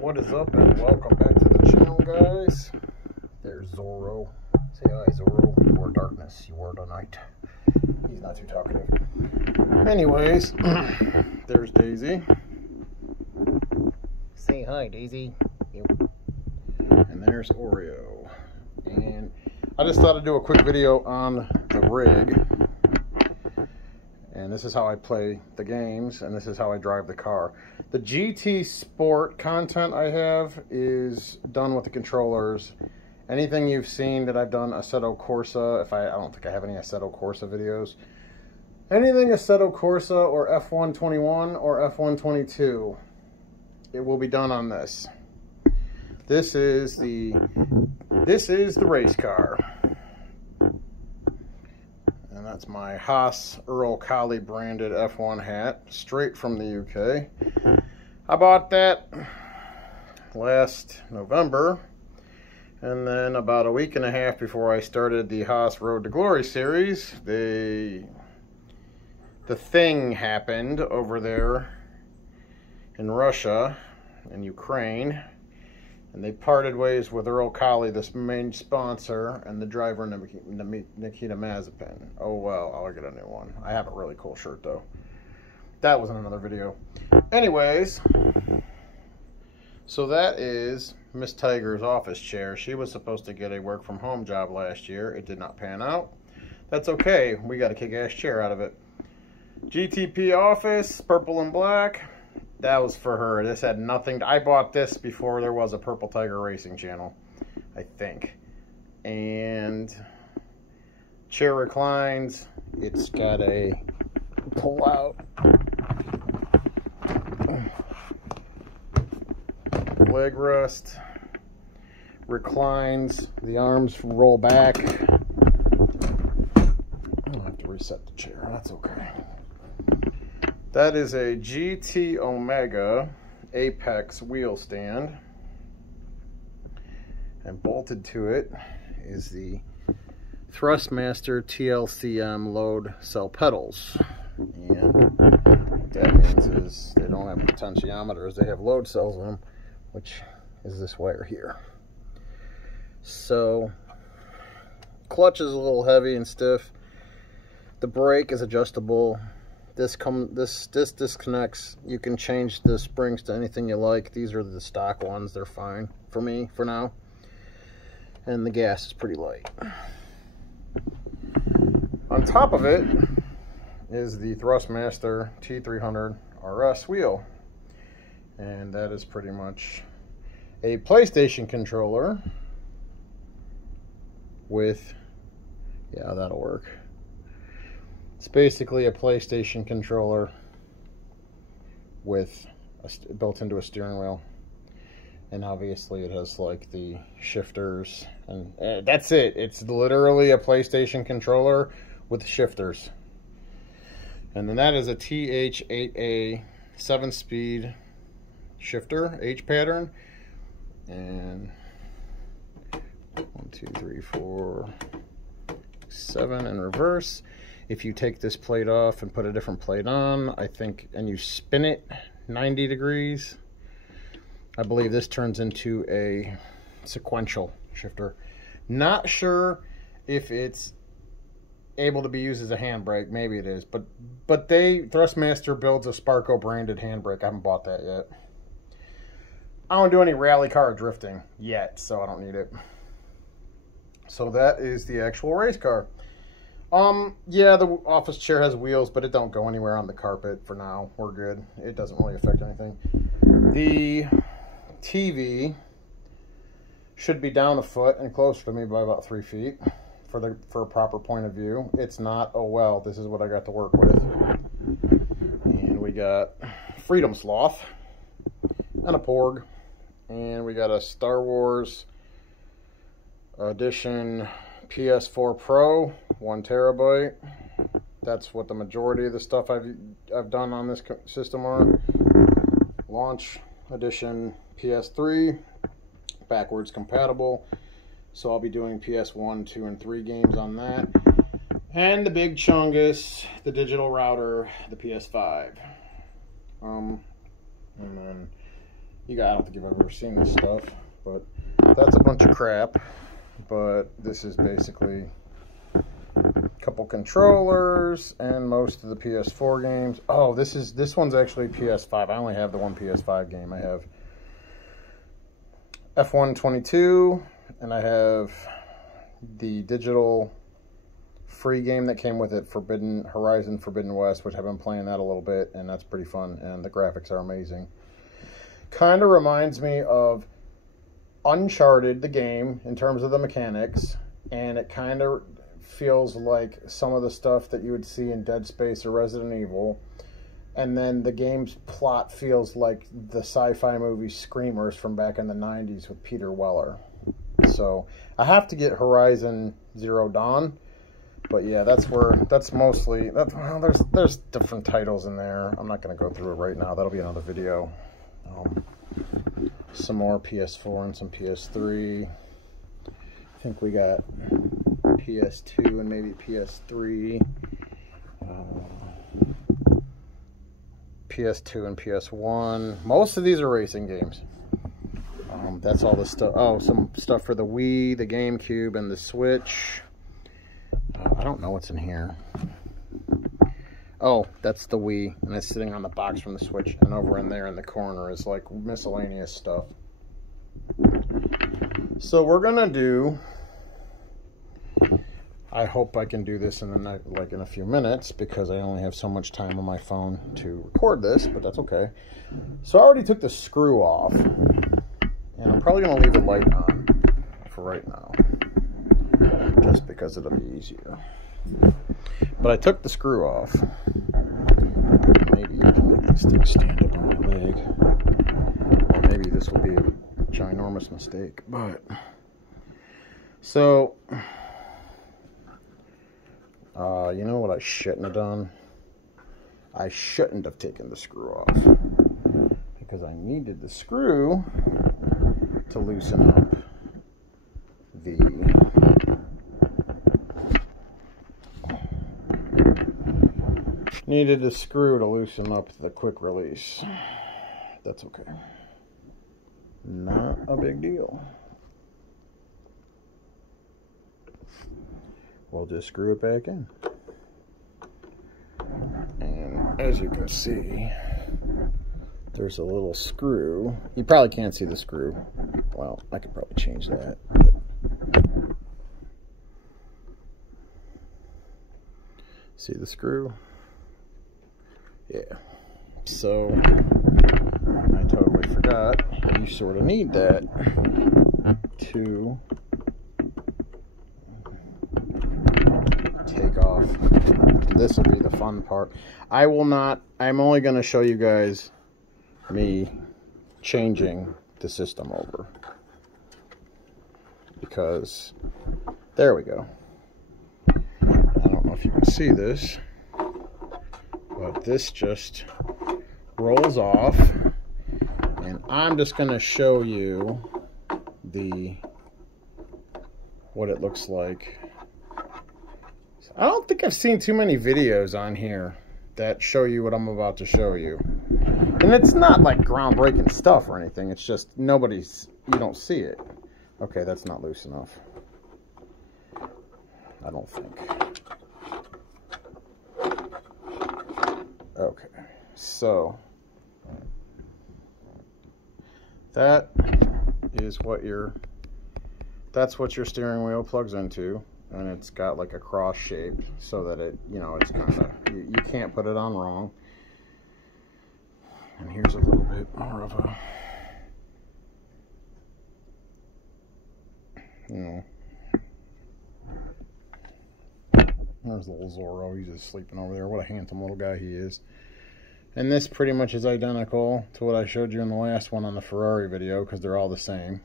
What is up, and welcome back to the channel, guys. There's Zorro. Say hi, Zorro. You are darkness, you are the night. He's not too talkative. Anyways, there's Daisy. Say hi, Daisy. And there's Oreo. And I just thought I'd do a quick video on the rig. And this is how I play the games, and this is how I drive the car. The GT Sport content I have is done with the controllers. Anything you've seen that I've done Assetto Corsa, I don't think I have any Assetto Corsa videos. Anything Assetto Corsa or F121 or F122, it will be done on this. This is the race car. And that's my Haas Earl Collie branded F1 hat, straight from the UK. I bought that last November, and then about a week and a half before I started the Haas Road to Glory series, the thing happened over there in Russia, in Ukraine. And they parted ways with Earl Collie, this main sponsor, and the driver, Nikita Mazepin. Oh well, I'll get a new one. I have a really cool shirt though. That was in another video. Anyways, so that is Miss Tiger's office chair. She was supposed to get a work from home job last year. It did not pan out. That's okay. We got a kick-ass chair out of it. GTP office, purple and black. That was for her. This had nothing. I bought this before there was a Purple Tiger Racing channel, I think. And chair reclines. It's got a pull out leg rest. Reclines. The arms roll back. I'll have to reset the chair. That's okay. That is a GT Omega Apex wheel stand, and bolted to it is the Thrustmaster TLCM load cell pedals. And what that means is they don't have potentiometers, they have load cells in them, which is this wire here. So clutch is a little heavy and stiff. The brake is adjustable. This disconnects. You can change the springs to anything you like. These are the stock ones. They're fine for me for now. And the gas is pretty light. On top of it is the Thrustmaster T300 RS wheel. And that is pretty much a PlayStation controller with, yeah, that'll work. It's basically a PlayStation controller with built into a steering wheel, and obviously it has like the shifters, and that's it. It's literally a PlayStation controller with shifters. And then that is a TH8A 7-speed shifter, H pattern, and 1, 2, 3, 4, 7 in reverse. If you take this plate off and put a different plate on, I think, and you spin it 90 degrees, I believe this turns into a sequential shifter. Not sure if it's able to be used as a handbrake. Maybe it is, but Thrustmaster builds a Sparco branded handbrake. I haven't bought that yet. I don't do any rally car drifting yet, so I don't need it. So that is the actual race car. Yeah, the office chair has wheels, but it don't go anywhere on the carpet for now. We're good. It doesn't really affect anything. The TV should be down a foot and closer to me by about 3 feet for a proper point of view. It's not. Oh well, this is what I got to work with. And we got Freedom Sloth and a Porg, and we got a Star Wars Edition PS4 Pro, 1 terabyte. That's what the majority of the stuff I've done on this system are. Launch Edition PS3, backwards compatible. So I'll be doing PS1, 2, and 3 games on that. And the big chungus, the digital router, the PS5. And then I don't think you've ever seen this stuff, but that's a bunch of crap. But this is basically a couple controllers and most of the PS4 games. Oh, this one's actually PS5. I only have the one PS5 game. I have F1 22, and I have the digital free game that came with it, Horizon Forbidden West, which I've been playing that a little bit, and that's pretty fun, and the graphics are amazing. Kind of reminds me of Uncharted, the game, in terms of the mechanics, and it kind of feels like some of the stuff that you would see in Dead Space or Resident Evil, and then the game's plot feels like the sci-fi movie Screamers from back in the 90s with Peter Weller. So I have to get Horizon Zero Dawn, but yeah, there's different titles in there. I'm not going to go through it right now. That'll be another video. Some more PS4 and some PS3. I think we got PS2 and maybe PS3. PS2 and PS1. Most of these are racing games. That's all the stuff. Oh, some stuff for the Wii, the GameCube, and the Switch. I don't know what's in here. Oh, that's the Wii, and it's sitting on the box from the Switch, and over in there in the corner is like miscellaneous stuff. So we're gonna do, I hope I can do this in a few minutes, because I only have so much time on my phone to record this, but that's okay. So I already took the screw off, and I'm probably gonna leave the light on for right now, just because it'll be easier. But I took the screw off. Maybe you can make this thing stand up on my leg. Or maybe this will be a ginormous mistake. But so you know what I shouldn't have done? I shouldn't have taken the screw off, because I needed the screw to loosen up the quick release. That's okay. Not a big deal. We'll just screw it back in. And as you can see, there's a little screw. You probably can't see the screw. Well, I could probably change that. But see the screw? Yeah. So I totally forgot you sort of need that to take off. This will be the fun part. I'm only going to show you guys me changing the system over, because there we go. I don't know if you can see this, but this just rolls off, and I'm just going to show you what it looks like. I don't think I've seen too many videos on here that show you what I'm about to show you. And it's not like groundbreaking stuff or anything. It's just you don't see it. Okay, that's not loose enough. I don't think. Okay, so that's what your steering wheel plugs into, and it's got like a cross shape so that it's kind of, you can't put it on wrong. And here's a little bit more of a, there's little Zorro. He's just sleeping over there. What a handsome little guy he is. And this pretty much is identical to what I showed you in the last one on the Ferrari video, because they're all the same.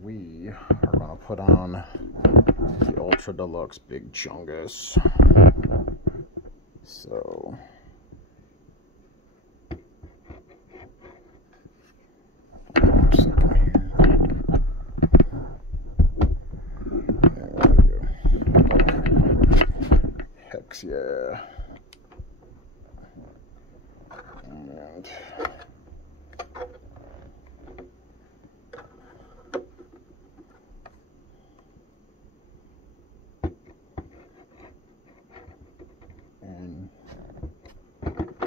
We are going to put on the Ultra Deluxe Big Chungus. So yeah.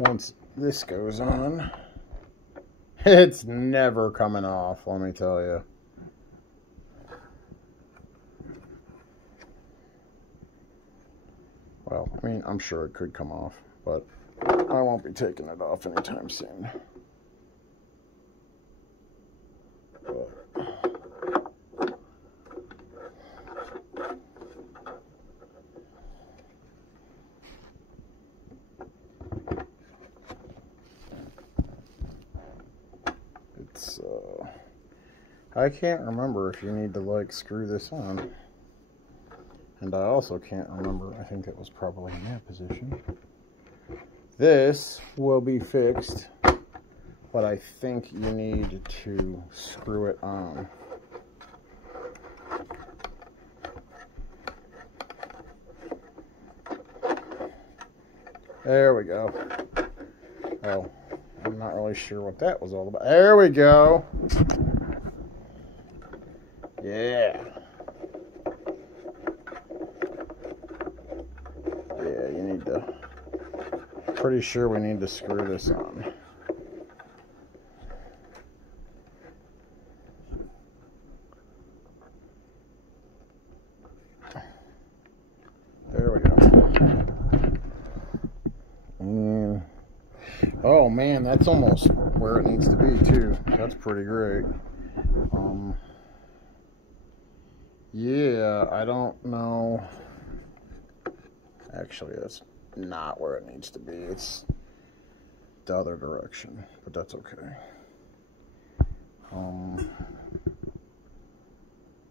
once this goes on, it's never coming off, let me tell you. Well, I mean, I'm sure it could come off, but I won't be taking it off anytime soon. It's, I can't remember if you need to, like, screw this on. And I also can't remember, I think it was probably in that position. This will be fixed, but I think you need to screw it on. There we go. Oh, I'm not really sure what that was all about. There we go. Yeah. Yeah, you need to, pretty sure we need to screw this on. There we go. And, oh man, that's almost where it needs to be too. That's pretty great. Yeah, I don't know. Actually, that's not where it needs to be. It's the other direction, but that's okay.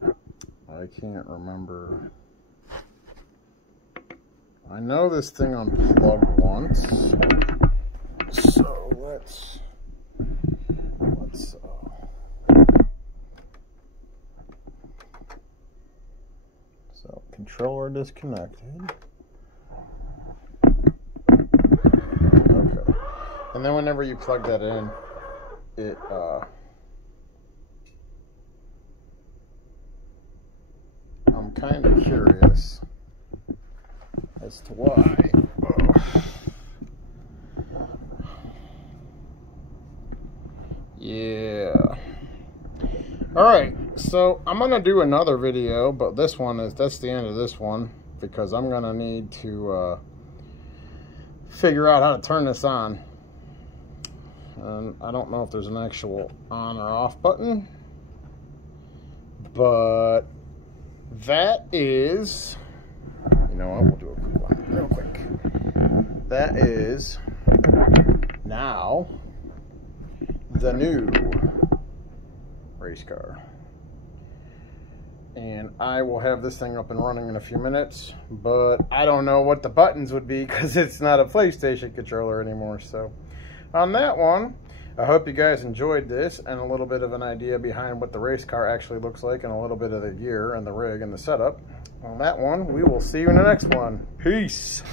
I can't remember. I know this thing unplugged once, so let's so controller disconnected. Okay, and then whenever you plug that in, it I'm kind of curious as to why. Yeah. Alright, so I'm gonna do another video, but that's the end of this one, because I'm gonna need to figure out how to turn this on. And I don't know if there's an actual on or off button, but that is, you know what, we'll do a quick one, real quick. That is now the new race car. And I will have this thing up and running in a few minutes, but I don't know what the buttons would be because it's not a PlayStation controller anymore. So on that one, I hope you guys enjoyed this and a little bit of an idea behind what the race car actually looks like and a little bit of the gear and the rig and the setup. On that one, we will see you in the next one. Peace.